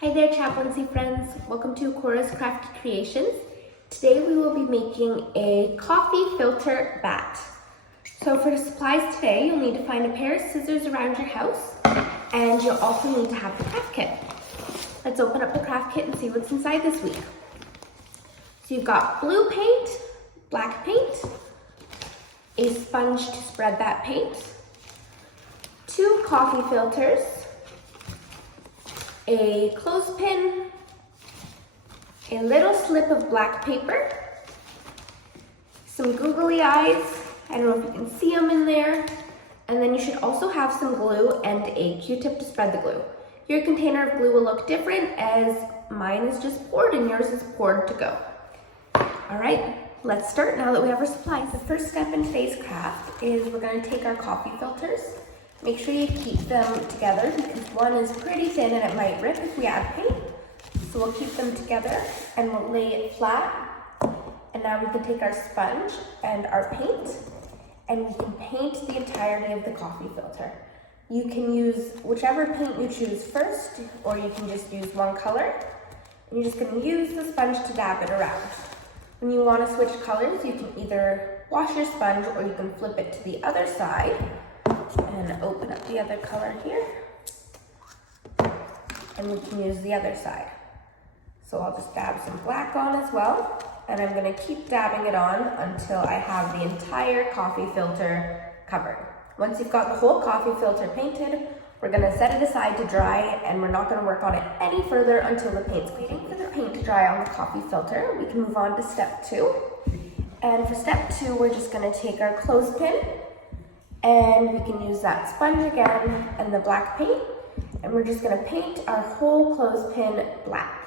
Hi there, chaplaincy friends. Welcome to Cora's Crafty Creations. Today we will be making a coffee filter bat. So for the supplies today, you'll need to find a pair of scissors around your house, and you'll also need to have the craft kit. Let's open up the craft kit and see what's inside this week. So you've got blue paint, black paint, a sponge to spread that paint, 2 coffee filters, a clothespin, a little slip of black paper, some googly eyes, I don't know if you can see them in there, and then you should also have some glue and a Q-tip to spread the glue. Your container of glue will look different as mine is just poured and yours is poured to go. All right, let's start now that we have our supplies. The first step in today's craft is we're going to take our coffee filters. Make sure you keep them together because one is pretty thin and it might rip if we add paint. So we'll keep them together and we'll lay it flat. And now we can take our sponge and our paint and we can paint the entirety of the coffee filter. You can use whichever paint you choose first, or you can just use one color. And you're just going to use the sponge to dab it around. When you want to switch colors, you can either wash your sponge or you can flip it to the other side and open up the other color here, and we can use the other side. So I'll just dab some black on as well, and I'm going to keep dabbing it on until I have the entire coffee filter covered. Once you've got the whole coffee filter painted, we're going to set it aside to dry, and we're not going to work on it any further until the paint's waiting for the paint to dry on the coffee filter. We can move on to step 2, and for step 2 we're just going to take our clothespin, and we can use that sponge again and the black paint, and we're just going to paint our whole clothespin black.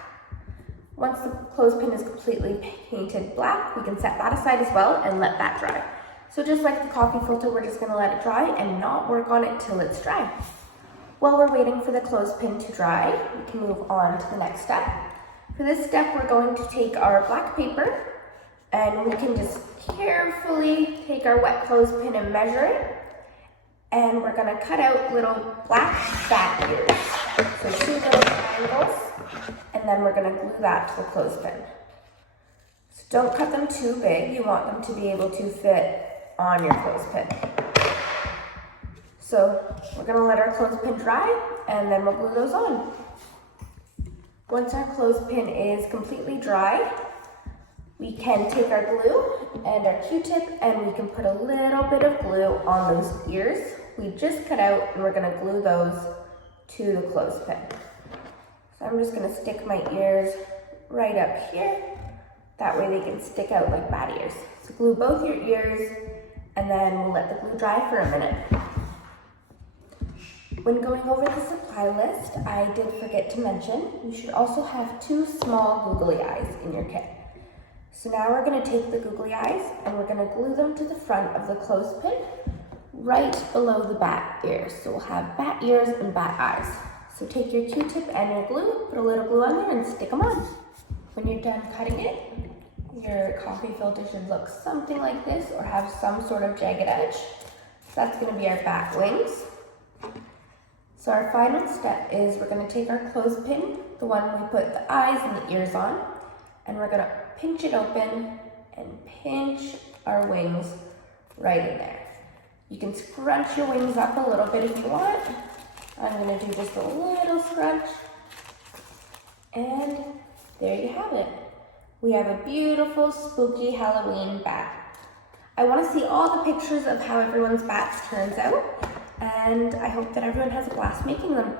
Once the clothespin is completely painted black, we can set that aside as well and let that dry. So just like the coffee filter, we're just going to let it dry and not work on it till it's dry. While we're waiting for the clothespin to dry, we can move on to the next step. For this step, we're going to take our black paper, and we can just carefully take our wet clothespin and measure it. And we're gonna cut out little black bat ears. So 2 little triangles, and then we're gonna glue that to the clothespin. So don't cut them too big. You want them to be able to fit on your clothespin. So we're gonna let our clothespin dry, and then we'll glue those on. Once our clothespin is completely dry, we can take our glue and our Q-tip, and we can put a little bit of glue on those ears we just cut out, and we're gonna glue those to the clothespin. So I'm just gonna stick my ears right up here. That way they can stick out like bat ears. So glue both your ears, and then we'll let the glue dry for a minute. When going over the supply list, I did forget to mention, you should also have 2 small googly eyes in your kit. So now we're going to take the googly eyes and we're going to glue them to the front of the clothespin right below the bat ears. So we'll have bat ears and bat eyes. So take your Q-tip and your glue, put a little glue on there and stick them on. When you're done cutting it, your coffee filter should look something like this or have some sort of jagged edge. So that's going to be our bat wings. So our final step is we're going to take our clothespin, the one we put the eyes and the ears on, and we're going to pinch it open and pinch our wings right in there. You can scrunch your wings up a little bit if you want. I'm going to do just a little scrunch. And there you have it. We have a beautiful spooky Halloween bat. I want to see all the pictures of how everyone's bats turns out. And I hope that everyone has a blast making them.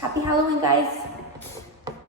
Happy Halloween, guys.